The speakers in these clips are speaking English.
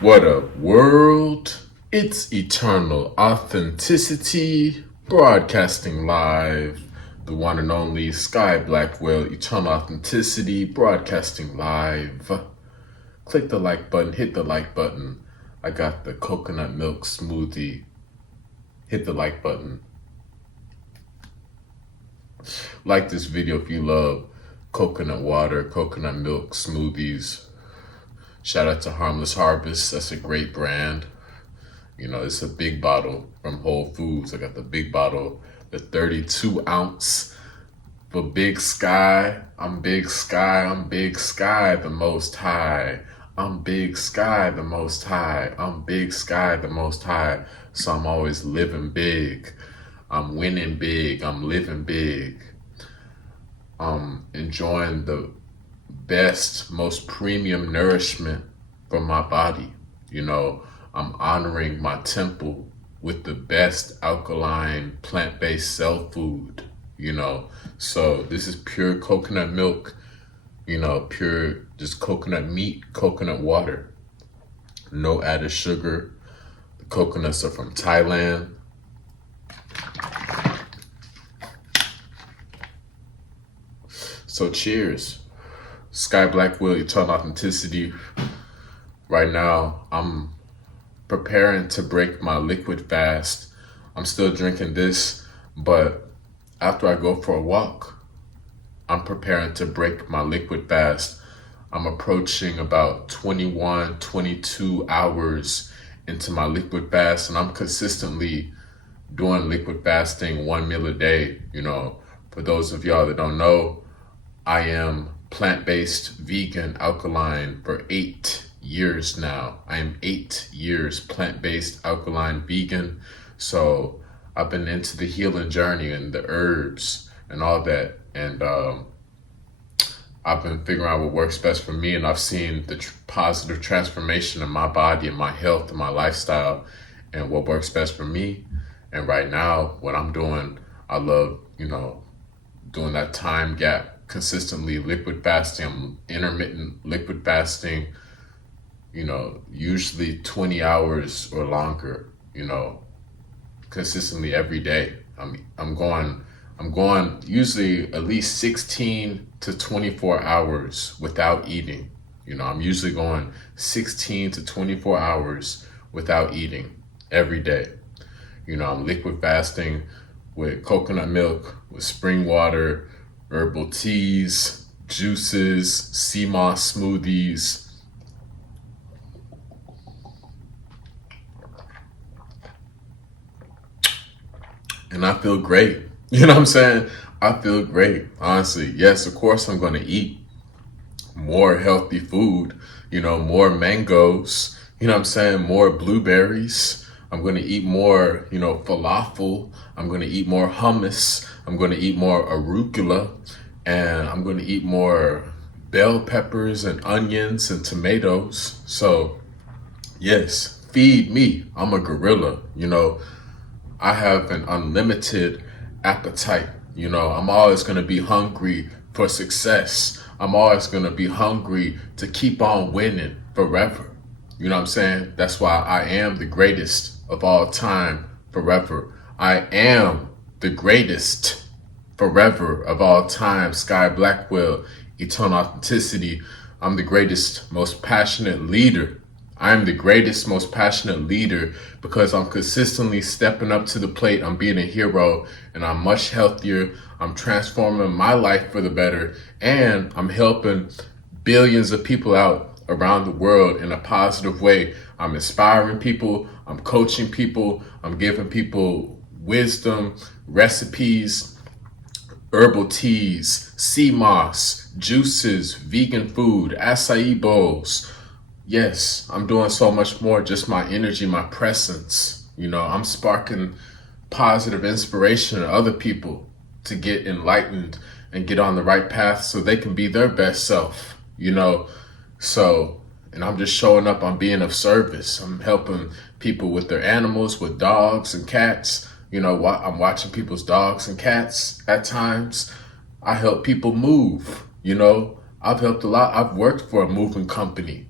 What up, world? It's Eternal Authenticity, broadcasting live. The one and only Sky Blackwell, Eternal Authenticity, broadcasting live. Click the like button, hit the like button. I got the coconut milk smoothie. Hit the like button. Like this video if you love coconut water, coconut milk smoothies. Shout out to Harmless Harvest. That's a great brand. You know, it's a big bottle from Whole Foods. I got the big bottle, the 32 ounce for Big Sky. I'm Big Sky. I'm Big Sky, the Most High. I'm Big Sky, the Most High. I'm Big Sky, the Most High. So I'm always living big. I'm winning big. I'm living big. I'm enjoying the best, most premium nourishment for my body. You know, I'm honoring my temple with the best alkaline plant-based cell food, you know. So this is pure coconut milk, you know, pure just coconut meat, coconut water, no added sugar. The coconuts are from Thailand. So cheers. Sky Blackwell, Eternal Authenticity. Right now, I'm preparing to break my liquid fast. I'm still drinking this, but after I go for a walk, I'm preparing to break my liquid fast. I'm approaching about 21, 22 hours into my liquid fast, and I'm consistently doing liquid fasting, 1 meal a day. You know, for those of y'all that don't know, I am plant-based, vegan, alkaline for 8 years now. I am 8 years plant-based, alkaline, vegan. So I've been into the healing journey and the herbs and all that. And I've been figuring out what works best for me. And I've seen the positive transformation in my body and my health and my lifestyle and what works best for me. And right now, what I'm doing, I love, you know, doing that time gap consistently liquid fasting. I'm intermittent liquid fasting, you know, usually 20 hours or longer, you know, consistently every day. I'm going usually at least 16 to 24 hours without eating. You know, I'm usually going 16 to 24 hours without eating every day. You know, I'm liquid fasting with coconut milk, with spring water, herbal teas, juices, sea moss smoothies. And I feel great. You know what I'm saying? I feel great, honestly. Yes, of course I'm going to eat more healthy food, you know, more mangoes, you know what I'm saying? More blueberries. I'm going to eat more, you know, falafel. I'm going to eat more hummus. I'm going to eat more arugula, and I'm going to eat more bell peppers and onions and tomatoes. So yes, feed me. I'm a gorilla, you know. I have an unlimited appetite. You know, I'm always going to be hungry for success. I'm always going to be hungry to keep on winning forever. You know what I'm saying? That's why I am the greatest of all time forever. I am the greatest forever of all time. Sky Blackwell, Eternal Authenticity. I'm the greatest, most passionate leader. I'm the greatest, most passionate leader because I'm consistently stepping up to the plate. I'm being a hero, and I'm much healthier. I'm transforming my life for the better, and I'm helping billions of people out around the world in a positive way. I'm inspiring people. I'm coaching people. I'm giving people wisdom, recipes, herbal teas, sea moss, juices, vegan food, acai bowls. Yes, I'm doing so much more. Just my energy, my presence. You know, I'm sparking positive inspiration in other people to get enlightened and get on the right path so they can be their best self, you know. So, and I'm just showing up, I'm being of service. I'm helping people with their animals, with dogs and cats. You know, I'm watching people's dogs and cats at times. I help people move, you know. I've helped a lot. I've worked for a moving company.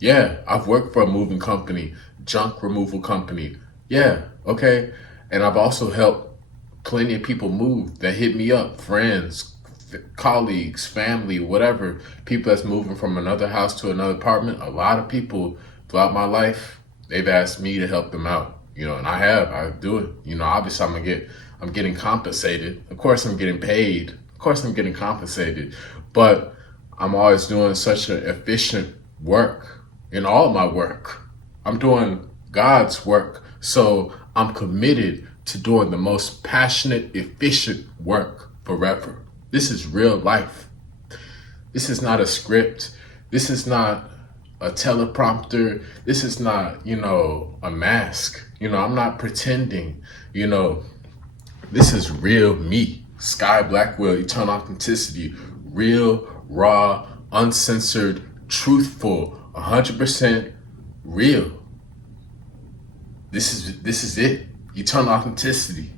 Yeah, I've worked for a moving company, junk removal company. Yeah, okay. And I've also helped plenty of people move that hit me up, friends, colleagues, family, whatever, people that's moving from another house to another apartment. A lot of people throughout my life, they've asked me to help them out, and I do it. Obviously I'm getting compensated. Of course I'm getting paid. Of course I'm getting compensated, but I'm always doing such an efficient work in all my work. I'm doing God's work. So I'm committed to doing the most passionate, efficient work forever. This is real life. This is not a script. This is not a teleprompter. This is not, a mask. I'm not pretending. You know, this is real me. Sky Blackwell, eternal authenticity, real, raw, uncensored, truthful, 100% real. This is it. Eternal authenticity,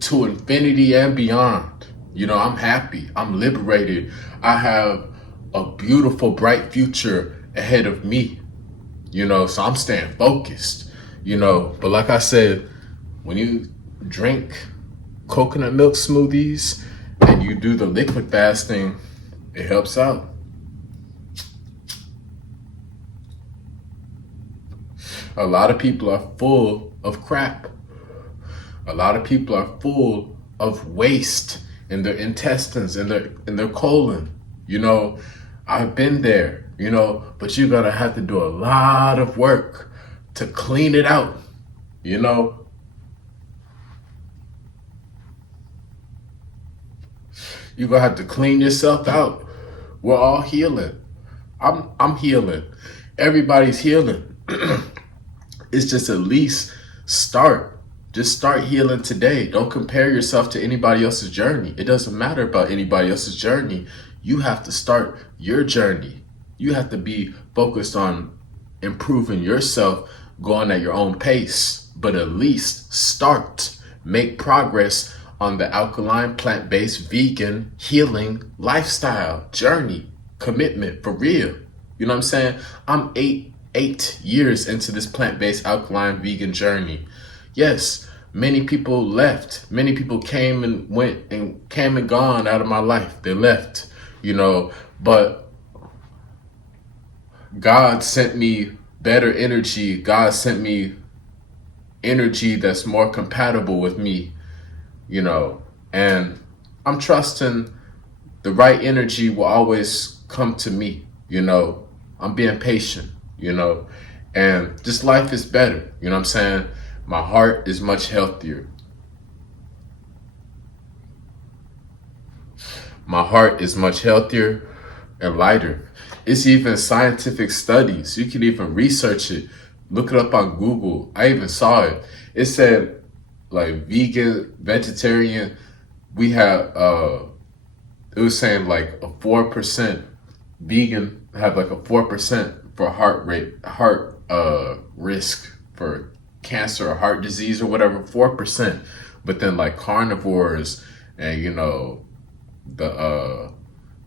to infinity and beyond. I'm happy. I'm liberated. I have a beautiful, bright future ahead of me. So I'm staying focused. But like I said, when you drink coconut milk smoothies and you do the liquid fasting, it helps out. A lot of people are full of crap. A lot of people are full of waste in their intestines, in their colon. I've been there, but you're gonna have to do a lot of work to clean it out, you know. You're gonna have to clean yourself out. We're all healing. I'm healing. Everybody's healing. It's just at least start. Just start healing today. Don't compare yourself to anybody else's journey. It doesn't matter about anybody else's journey. You have to start your journey. You have to be focused on improving yourself, going at your own pace. But at least start. Make progress on the alkaline, plant-based, vegan, healing lifestyle journey, commitment for real. You know what I'm saying? I'm eight years into this plant-based, alkaline, vegan journey. Yes, many people left. Many people came and went and came and gone out of my life. They left, but God sent me better energy. God sent me energy that's more compatible with me, and I'm trusting the right energy will always come to me, I'm being patient, and this life is better, you know what I'm saying? My heart is much healthier. My heart is much healthier and lighter. It's even scientific studies. You can even research it. Look it up on Google. I even saw it. It said like vegan, vegetarian, we have it was saying like a 4% vegan have like a 4% for heart risk for cancer or heart disease or whatever, 4%. But then like carnivores and the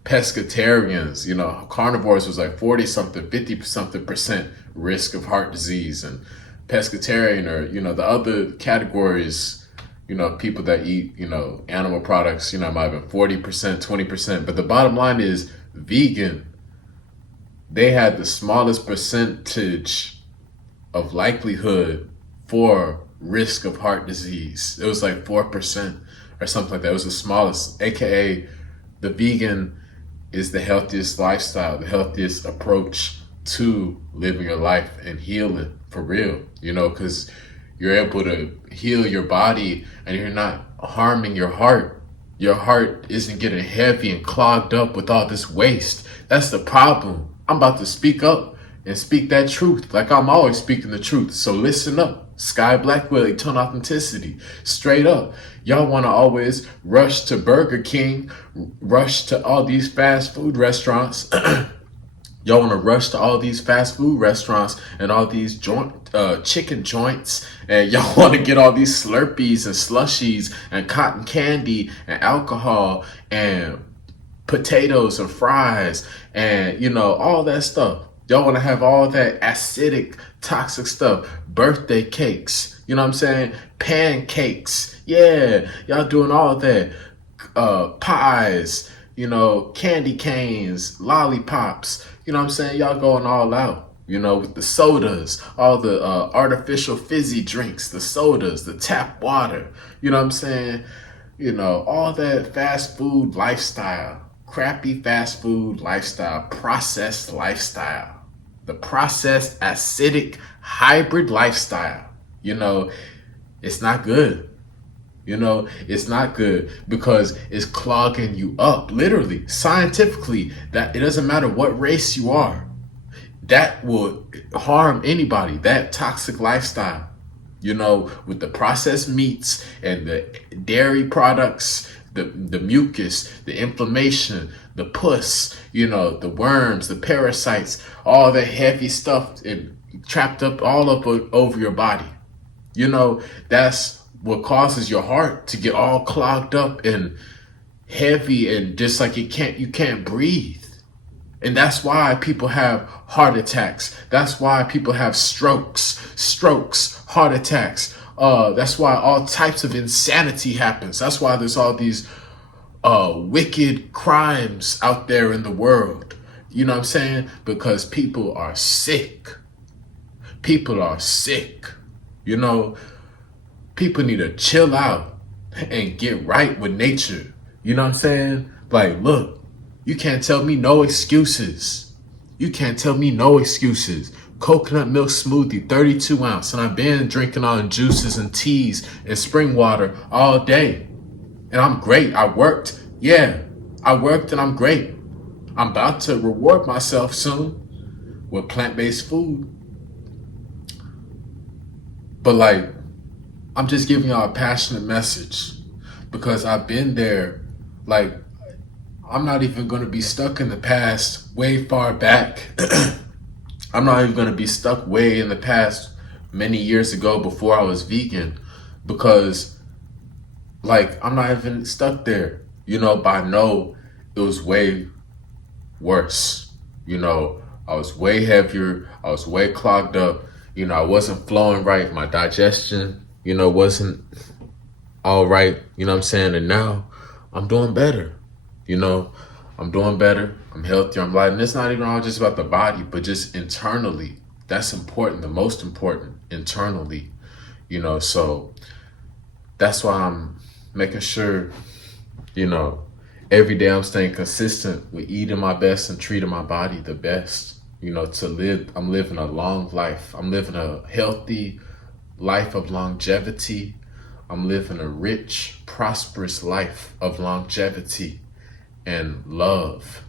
pescatarians, carnivores was like 40 something, 50 something percent risk of heart disease, and pescatarian or the other categories, people that eat animal products, might have been 40%, 20%. But the bottom line is vegan, they had the smallest percentage of likelihood for risk of heart disease. It was like 4% or something like that. It was the smallest, aka the vegan is the healthiest lifestyle, the healthiest approach to living your life and healing for real, because you're able to heal your body and you're not harming your heart. Your heart isn't getting heavy and clogged up with all this waste. That's the problem. I'm about to speak up and speak that truth like I'm always speaking the truth. So listen up. Sky Blackwell, eternal authenticity. Straight up. Y'all want to always rush to Burger King, rush to all these fast food restaurants. Y'all want to rush to all these fast food restaurants and all these chicken joints, and y'all want to get all these Slurpees and slushies and cotton candy and alcohol and potatoes and fries and all that stuff. Y'all want to have all that acidic, toxic stuff. Birthday cakes. You know what I'm saying? Pancakes. Yeah. Y'all doing all of that. Pies. Candy canes, lollipops. You know what I'm saying? Y'all going all out. With the sodas, all the artificial fizzy drinks, the sodas, the tap water. You know what I'm saying? All that fast food lifestyle, crappy fast food lifestyle, processed lifestyle, the processed acidic hybrid lifestyle. It's not good. It's not good because it's clogging you up. Literally, scientifically, that it doesn't matter what race you are. That will harm anybody. That toxic lifestyle, with the processed meats and the dairy products, the mucus, the inflammation, the pus, the worms, the parasites, all that heavy stuff and trapped up all up over your body. That's what causes your heart to get all clogged up and heavy and just like you can't breathe. And that's why people have heart attacks. That's why people have strokes, heart attacks. That's why all types of insanity happens. That's why there's all these wicked crimes out there in the world. You know what I'm saying? Because people are sick. People are sick. People need to chill out and get right with nature. You know what I'm saying? Like, look, you can't tell me no excuses. You can't tell me no excuses. Coconut milk smoothie, 32 ounce. And I've been drinking on juices and teas and spring water all day. And I'm great. I worked. Yeah, I worked and I'm great. I'm about to reward myself soon with plant-based food. But like, I'm just giving y'all a passionate message because I've been there. Like, I'm not even going to be stuck in the past way far back. I'm not even going to be stuck way in the past many years ago before I was vegan because, like, I'm not even stuck there. But I know it was way worse. I was way heavier. I was way clogged up. I wasn't flowing right. My digestion wasn't all right, what I'm saying? And now I'm doing better, I'm doing better. I'm healthier. I'm light. And it's not even all just about the body, but just internally. That's important. The most important internally, so that's why I'm making sure, every day I'm staying consistent with eating my best and treating my body the best, to live. I'm living a long life. I'm living a healthy life of longevity. I'm living a rich, prosperous life of longevity and love.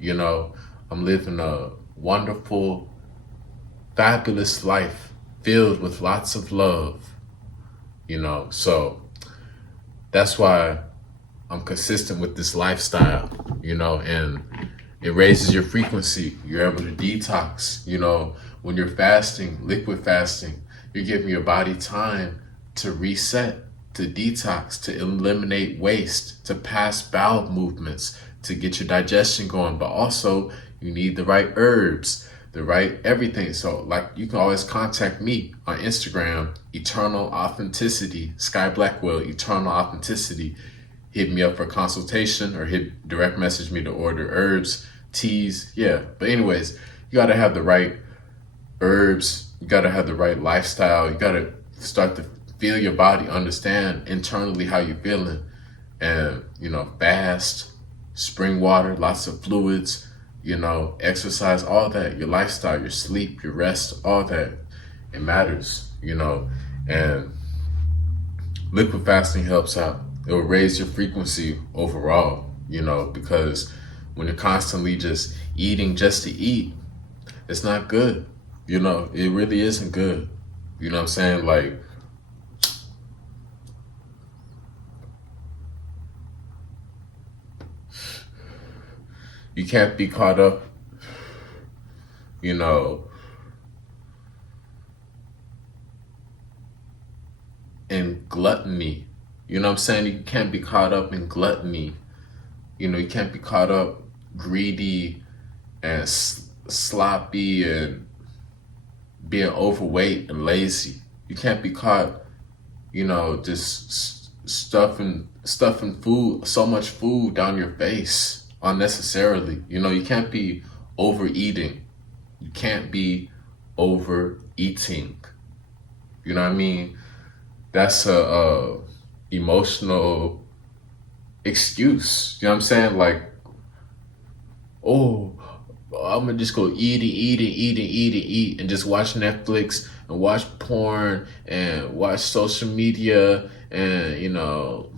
I'm living a wonderful, fabulous life filled with lots of love. So that's why I'm consistent with this lifestyle, and it raises your frequency. You're able to detox, when you're fasting, liquid fasting, you're giving your body time to reset, to detox, to eliminate waste, to pass bowel movements, to get your digestion going. But also you need the right herbs, the right everything. So like you can always contact me on Instagram, Eternal Authenticity, Sky Blackwell, Eternal Authenticity. Hit me up for consultation or direct message me to order herbs, teas. Yeah. But anyways, you got to have the right herbs. You got to have the right lifestyle. You got to start to feel your body, understand internally how you're feeling, and fast, spring water, lots of fluids, exercise, all that, your lifestyle, your sleep, your rest, all that, it matters, and liquid fasting helps out. It will raise your frequency overall, because when you're constantly just eating just to eat, it's not good. It really isn't good. You know what I'm saying? Like, you can't be caught up, in gluttony. You know what I'm saying? You can't be caught up in gluttony. You can't be caught up greedy and sloppy and being overweight and lazy. You can't be caught, just stuffing food, so much food down your face unnecessarily. You can't be overeating. You can't be overeating. You know what I mean? That's a emotional excuse. You know what I'm saying? Like, oh, I'm gonna just go eat and just watch Netflix and watch porn and watch social media and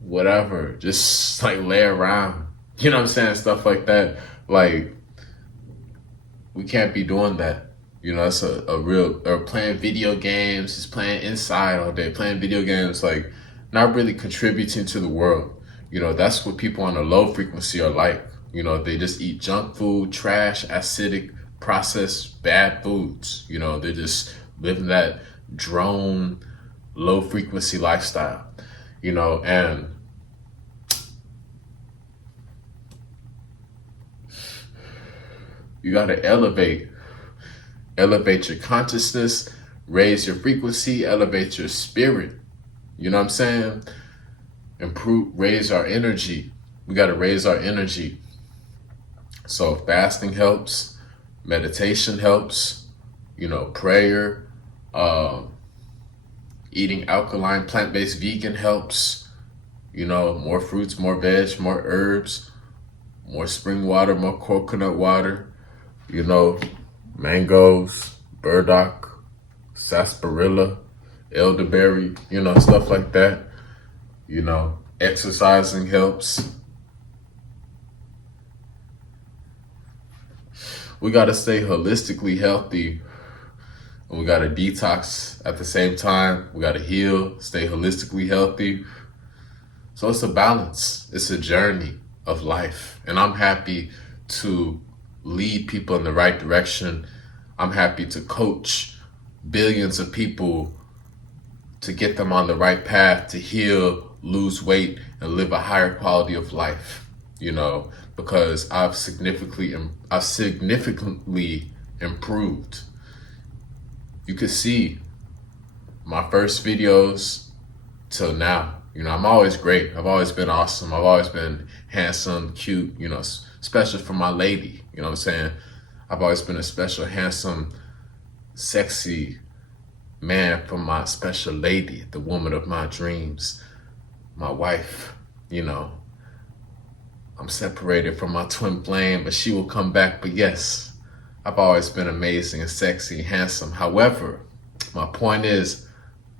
whatever. Just like lay around. You know what I'm saying? Stuff like that. Like, we can't be doing that. It's a real, or playing video games, just playing inside all day, playing video games, like not really contributing to the world. That's what people on a low frequency are like. They just eat junk food, trash, acidic, processed, bad foods. They're just living that drone, low frequency lifestyle, and you got to elevate your consciousness, raise your frequency, elevate your spirit. You know what I'm saying? Raise our energy. We got to raise our energy. So fasting helps, meditation helps, prayer, eating alkaline, plant-based vegan helps, more fruits, more veg, more herbs, more spring water, more coconut water, mangoes, burdock, sarsaparilla, elderberry, stuff like that. Exercising helps. We got to stay holistically healthy, and we got to detox at the same time. We got to heal, stay holistically healthy. So it's a balance. It's a journey of life. And I'm happy to lead people in the right direction. I'm happy to coach billions of people to get them on the right path to heal, lose weight, and live a higher quality of life. Because I've significantly improved. You could see my first videos till now. I'm always great. I've always been awesome. I've always been handsome, cute, special for my lady. You know what I'm saying? I've always been a special, handsome, sexy man for my special lady, the woman of my dreams, my wife. I'm separated from my twin flame, but she will come back. But yes, I've always been amazing and sexy, handsome. However, my point is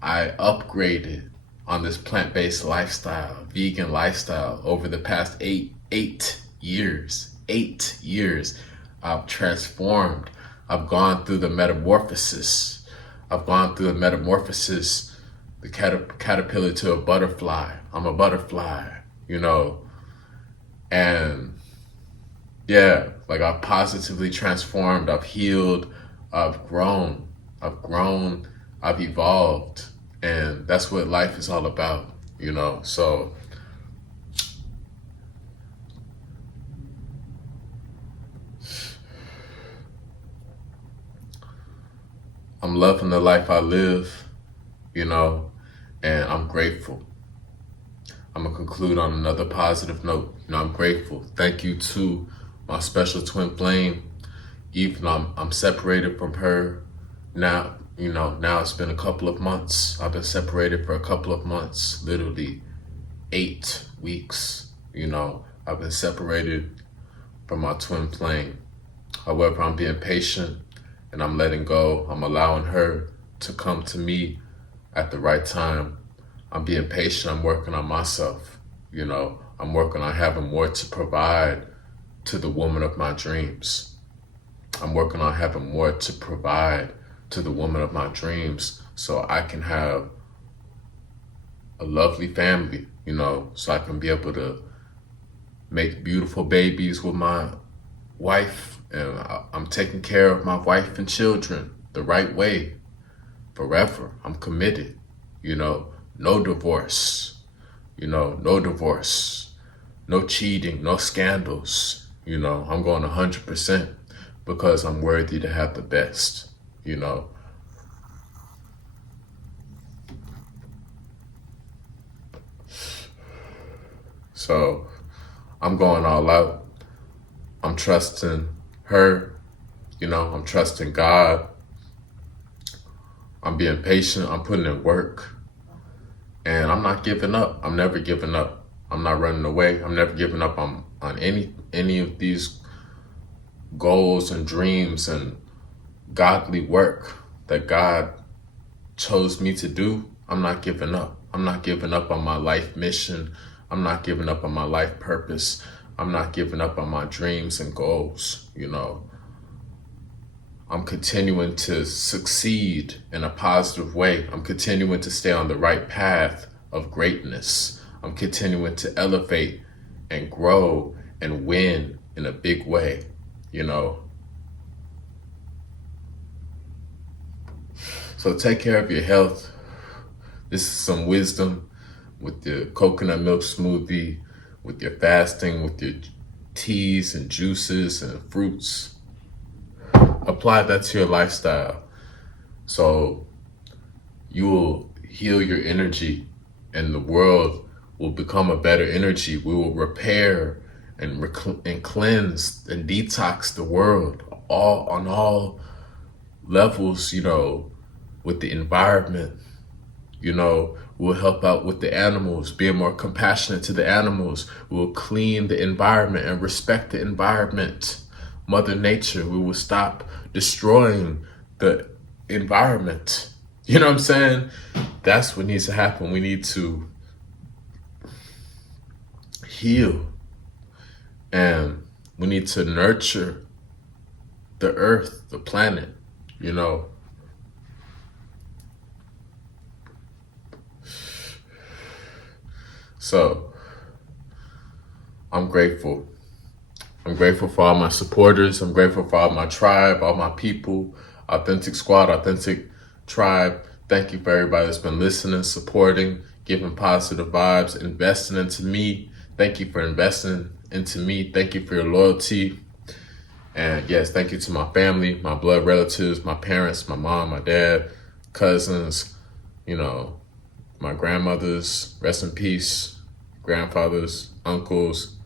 I upgraded on this plant-based lifestyle, vegan lifestyle over the past eight years. 8 years. I've transformed. I've gone through the metamorphosis. The caterpillar to a butterfly. I'm a butterfly, and yeah, like I've positively transformed, I've healed, I've grown, I've evolved. And that's what life is all about, So I'm loving the life I live, and I'm grateful. I'm gonna conclude on another positive note. I'm grateful. Thank you to my special twin flame. Even though I'm separated from her now, now it's been a couple of months. I've been separated for a couple of months, literally 8 weeks. I've been separated from my twin flame. However, I'm being patient and I'm letting go. I'm allowing her to come to me at the right time. I'm being patient. I'm working on myself. I'm working on having more to provide to the woman of my dreams. I'm working on having more to provide to the woman of my dreams so I can have a lovely family, so I can be able to make beautiful babies with my wife. And I'm taking care of my wife and children the right way forever. I'm committed, no divorce, no divorce, no cheating, no scandals. I'm going 100%. because I'm worthy to have the best, you know. So I'm going all out. I'm trusting her, I'm trusting God. I'm being patient. I'm putting in work. And I'm not giving up. I'm never giving up. I'm not running away. I'm never giving up on any of these goals and dreams and godly work that God chose me to do. I'm not giving up. I'm not giving up on my life mission. I'm not giving up on my life purpose. I'm not giving up on my dreams and goals. I'm continuing to succeed in a positive way. I'm continuing to stay on the right path of greatness. I'm continuing to elevate and grow and win in a big way. So take care of your health. This is some wisdom with your coconut milk smoothie, with your fasting, with your teas and juices and fruits. Apply that to your lifestyle. So you will heal your energy and the world will become a better energy. We will repair and cleanse and detox the world all on all levels, with the environment. We'll help out with the animals, being more compassionate to the animals. We'll clean the environment and respect the environment. Mother Nature, we will stop destroying the environment. You know what I'm saying? That's what needs to happen. We need to heal and we need to nurture the earth, the planet. So I'm grateful. I'm grateful for all my supporters. I'm grateful for all my tribe, all my people, Authentic Squad, Authentic Tribe. Thank you for everybody that's been listening, supporting, giving positive vibes, investing into me. Thank you for investing into me. Thank you for your loyalty. And yes, thank you to my family, my blood relatives, my parents, my mom, my dad, cousins, my grandmothers, rest in peace, grandfathers, uncles,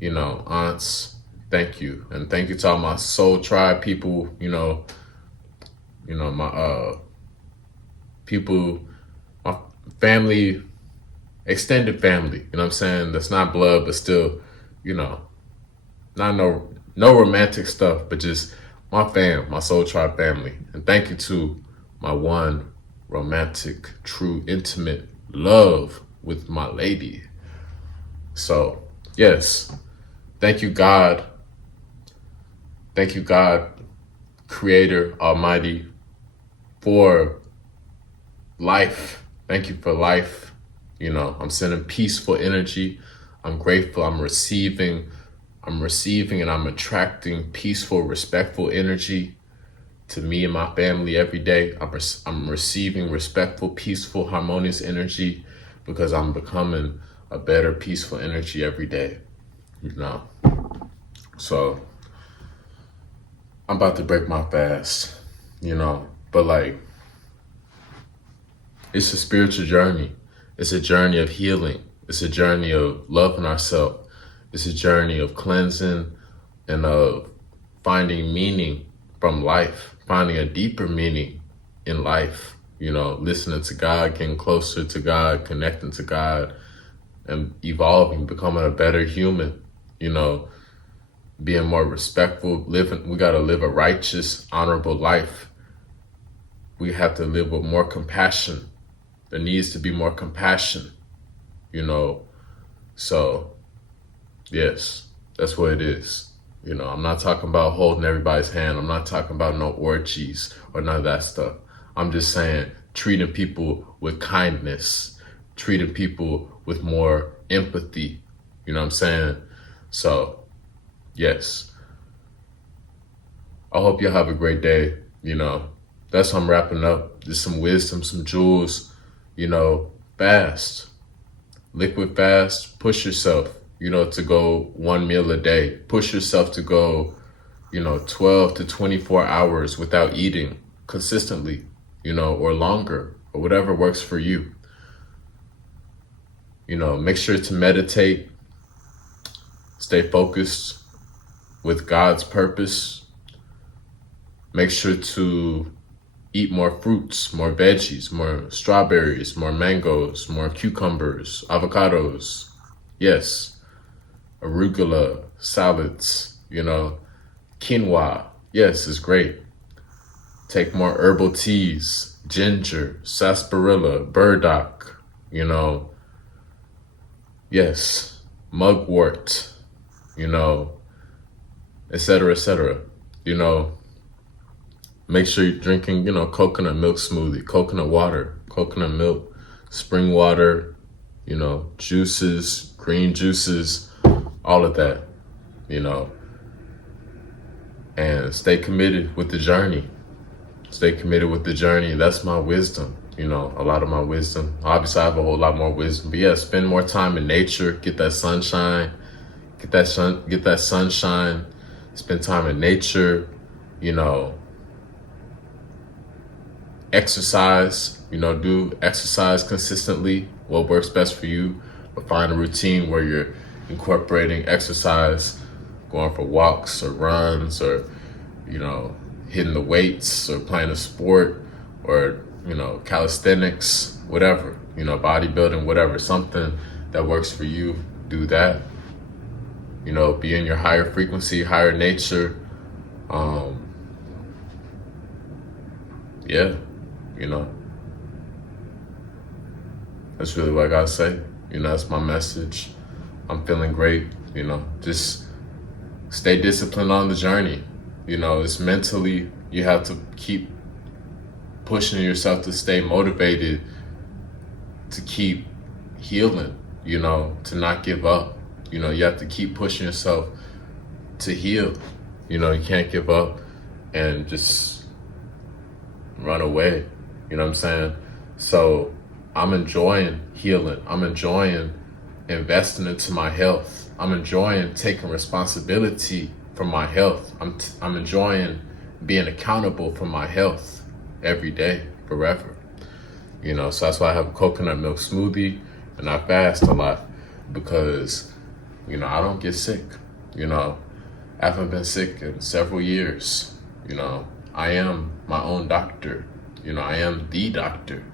aunts. Thank you. And thank you to all my soul tribe people, my people, my family, extended family, you know what I'm saying? That's not blood, but still, not no romantic stuff, but just my soul tribe family. And thank you to my one romantic, true, intimate love with my lady. So, yes, thank you, God. Thank you, God, Creator, Almighty, for life. Thank you for life. I'm sending peaceful energy. I'm grateful. I'm receiving and I'm attracting peaceful, respectful energy to me and my family every day. I'm receiving respectful, peaceful, harmonious energy because I'm becoming a better, peaceful energy every day. So I'm about to break my fast, but it's a spiritual journey. It's a journey of healing. It's a journey of loving ourselves. It's a journey of cleansing and of finding meaning from life, finding a deeper meaning in life, listening to God, getting closer to God, connecting to God, and evolving, becoming a better human, being more respectful, we got to live a righteous, honorable life. We have to live with more compassion. There needs to be more compassion. So yes, that's what it is. I'm not talking about holding everybody's hand. I'm not talking about no orgies or none of that stuff. I'm just saying treating people with kindness, treating people with more empathy. You know what I'm saying? So, yes. I hope y'all have a great day. That's how I'm wrapping up. Just some wisdom, some jewels, fast. Liquid fast. Push yourself, to go one meal a day. Push yourself to go, 12 to 24 hours without eating consistently, or longer, or whatever works for you. Make sure to meditate, stay focused with God's purpose. Make sure to eat more fruits, more veggies, more strawberries, more mangoes, more cucumbers, avocados. Yes, arugula, salads, quinoa. Yes, it's great. Take more herbal teas, ginger, sarsaparilla, burdock, yes, mugwort, etc., etc. Make sure you're drinking, coconut milk smoothie, coconut water, coconut milk, spring water, juices, green juices, all of that, and stay committed with the journey. Stay committed with the journey. That's my wisdom, a lot of my wisdom. Obviously, I have a whole lot more wisdom, but yeah, spend more time in nature, get that sunshine, spend time in nature, exercise, do exercise consistently, what works best for you, but find a routine where you're incorporating exercise, going for walks or runs or, hitting the weights or playing a sport or, calisthenics, whatever, bodybuilding, whatever, something that works for you, do that. Be in your higher frequency, higher nature. Yeah, that's really what I gotta say. That's my message. I'm feeling great, just stay disciplined on the journey. It's mentally, you have to keep pushing yourself to stay motivated, to keep healing, to not give up. You have to keep pushing yourself to heal. You can't give up and just run away. You know what I'm saying? So I'm enjoying healing. I'm enjoying investing into my health. I'm enjoying taking responsibility for my health. I'm enjoying being accountable for my health every day, forever. So that's why I have a coconut milk smoothie and I fast a lot because, I don't get sick. I haven't been sick in several years. I am my own doctor. I am the doctor.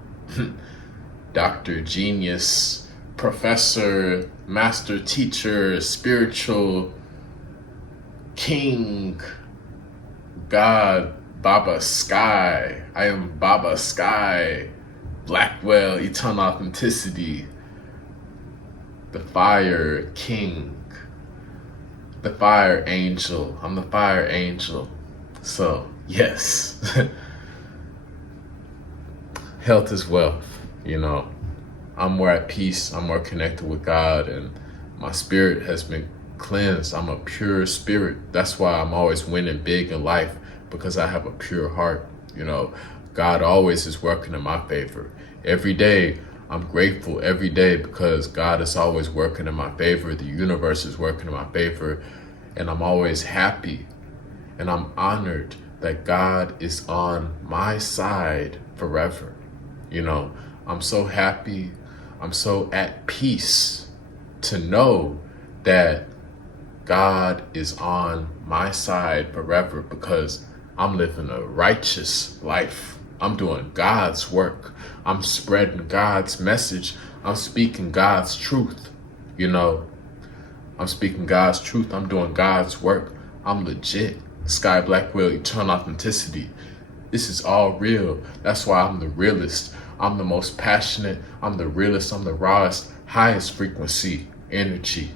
Doctor, genius, professor, master teacher, spiritual king, God, Baba Sky. I am Baba Sky, Blackwell, eternal authenticity, the fire king, the fire angel. I'm the fire angel. So, yes. Health is wealth, I'm more at peace, I'm more connected with God, and my spirit has been cleansed. I'm a pure spirit. That's why I'm always winning big in life, because I have a pure heart. God always is working in my favor. Every day, I'm grateful every day because God is always working in my favor. The universe is working in my favor, and I'm always happy, and I'm honored that God is on my side forever. I'm so happy, I'm so at peace to know that God is on my side forever because I'm living a righteous life. I'm doing God's work. I'm spreading God's message. I'm speaking God's truth. I'm speaking God's truth. I'm doing God's work. I'm legit. Sky Blackwell, eternal authenticity. This is all real. That's why I'm the realest. I'm the most passionate. I'm the realest. I'm the rawest, highest frequency energy.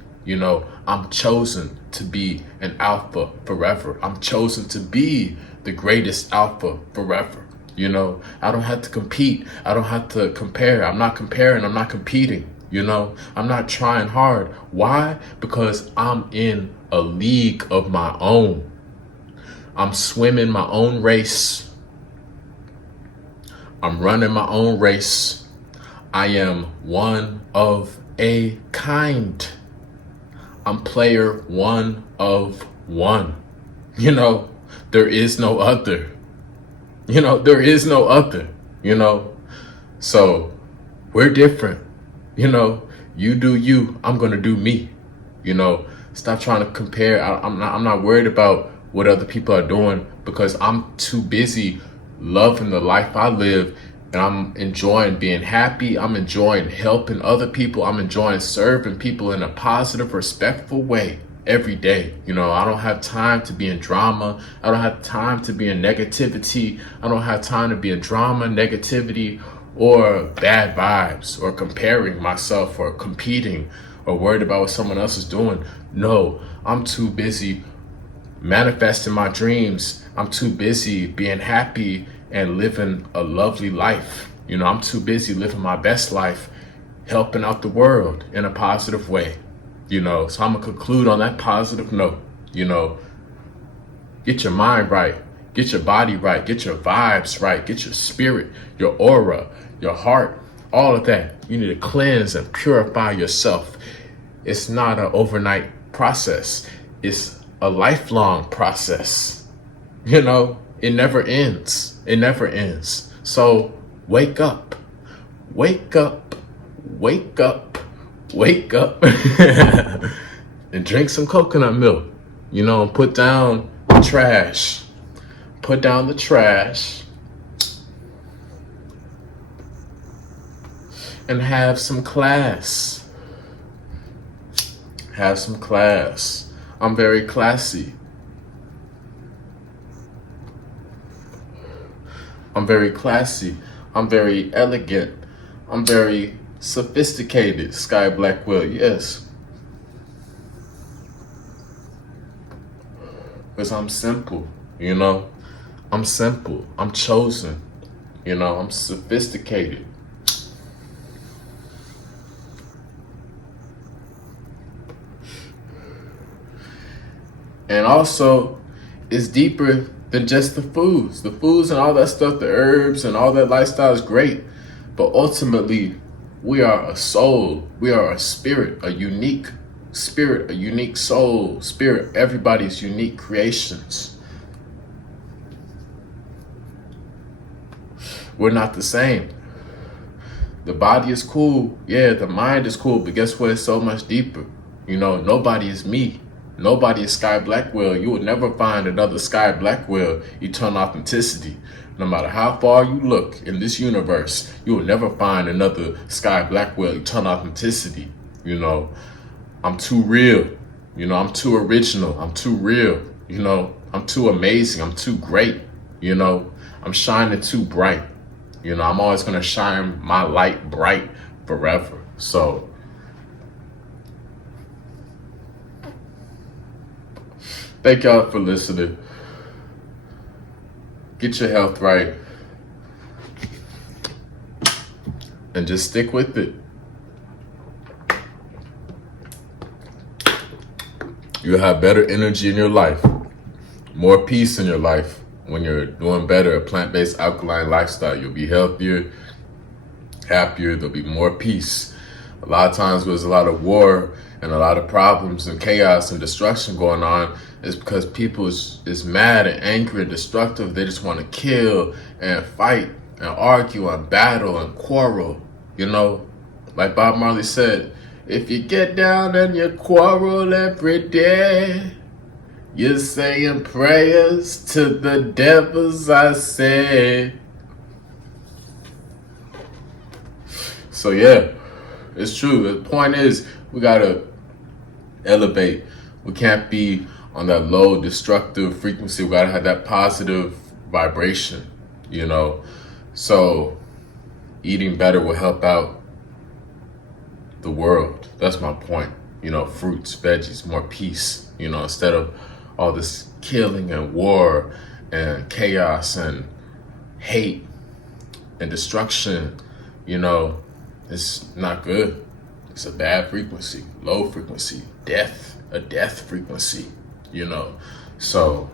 I'm chosen to be an alpha forever. I'm chosen to be the greatest alpha forever. I don't have to compete. I don't have to compare. I'm not comparing. I'm not competing. I'm not trying hard. Why? Because I'm in a league of my own. I'm swimming my own race. I'm running my own race. I am one of a kind. I'm player one of one. You know, there is no other. You know, there is no other, you know. So we're different. You know, you do you, I'm gonna do me. You know, stop trying to compare. I'm not worried about what other people are doing because I'm too busy loving the life I live, and I'm enjoying being happy. I'm enjoying helping other people. I'm enjoying serving people in a positive, respectful way every day. You know, I don't have time to be in drama. I don't have time to be in negativity. I don't have time to be in drama, negativity, or bad vibes, or comparing myself, or competing, or worried about what someone else is doing. No, I'm too busy manifesting my dreams. I'm too busy being happy and living a lovely life. You know, I'm too busy living my best life, helping out the world in a positive way. You know, so I'm gonna conclude on that positive note. You know, get your mind right, get your body right, get your vibes right, get your spirit, your aura, your heart, all of that. You need to cleanse and purify yourself. It's not an overnight process. It's a lifelong process. You know, it never ends. It never ends. So wake up, wake up, wake up, wake up, and drink some coconut milk. You know, and put down the trash. Put down the trash and have some class. Have some class. I'm very classy. I'm very classy. I'm very elegant. I'm very sophisticated. Sky Blackwell, yes. Because I'm simple, you know? I'm simple. I'm chosen. You know, I'm sophisticated. And also, it's deeper than just the foods. The foods and all that stuff, the herbs and all that lifestyle is great. But ultimately, we are a soul. We are a spirit, a unique spirit, a unique soul, spirit. Everybody's unique creations. We're not the same. The body is cool. Yeah, the mind is cool. But guess what? It's so much deeper. You know, nobody is me. Nobody is Sky Blackwell. You will never find another Sky Blackwell eternal authenticity. No matter how far you look in this universe, you will never find another Sky Blackwell eternal authenticity. You know, I'm too real. You know, I'm too original. I'm too real. You know, I'm too amazing. I'm too great. You know, I'm shining too bright. You know, I'm always going to shine my light bright forever. So, thank y'all for listening. Get your health right. And just stick with it. You'll have better energy in your life. More peace in your life when you're doing better, a plant-based alkaline lifestyle. You'll be healthier, happier, there'll be more peace. A lot of times there's a lot of war and a lot of problems and chaos and destruction going on is because people is mad and angry and destructive. They just want to kill and fight and argue and battle and quarrel. You know, like Bob Marley said, if you get down and you quarrel every day, you're saying prayers to the devils, I say. So yeah, it's true. The point is, we gotta elevate. We can't be on that low destructive frequency. We gotta have that positive vibration, you know. So eating better will help out the world. That's my point. You know, fruits, veggies, more peace, you know, instead of all this killing and war and chaos and hate and destruction. You know, it's not good. It's a bad frequency, low frequency, death, a death frequency, you know. So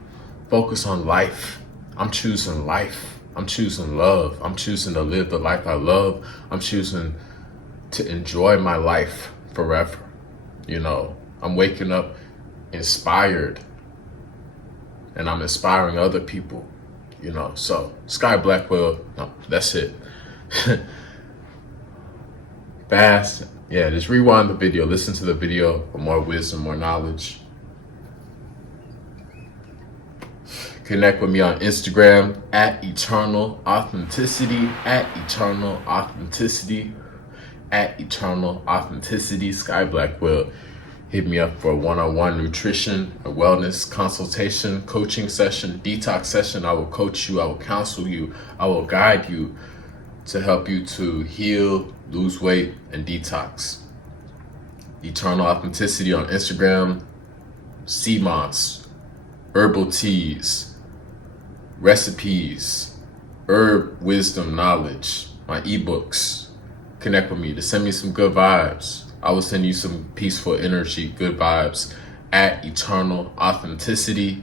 focus on life. I'm choosing life. I'm choosing love. I'm choosing to live the life I love. I'm choosing to enjoy my life forever. You know, I'm waking up inspired and I'm inspiring other people, So Sky Blackwell, no, that's it. Fast, yeah, just rewind the video, listen to the video for more wisdom, more knowledge. Connect with me on Instagram at Eternal Authenticity, Sky Blackwell. Hit me up for a one-on-one nutrition, a wellness consultation, coaching session, detox session. I will coach you, I will counsel you, I will guide you to help you to heal, lose weight, and detox. Eternal Authenticity on Instagram, CMOS, herbal teas, recipes, herb wisdom knowledge, my ebooks. Connect with me to send me some good vibes. I will send you some peaceful energy, good vibes at Eternal Authenticity.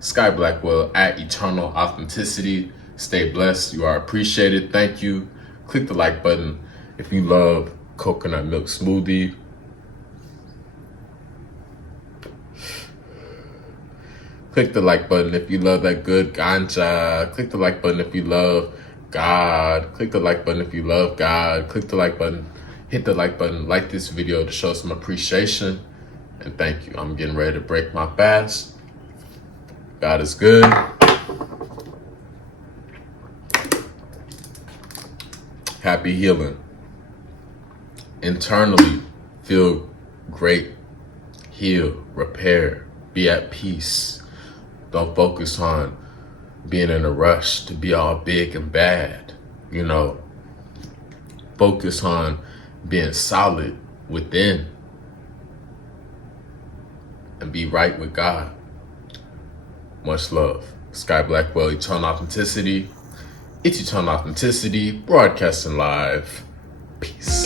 Sky Blackwell at Eternal Authenticity. Stay blessed. You are appreciated. Thank you. Click the like button if you love coconut milk smoothie. Click the like button if you love that good ganja. Click the like button if you love God. Click the like button if you love God. Click the like button. Hit the like button. Like this video to show some appreciation. And thank you. I'm getting ready to break my fast. God is good. Happy healing. Internally, feel great. Heal, repair, be at peace. Don't focus on being in a rush to be all big and bad. Focus on being solid within and be right with God. Much love. Sky Blackwell, Eternal Authenticity. It's Eternal Authenticity, broadcasting live. Peace.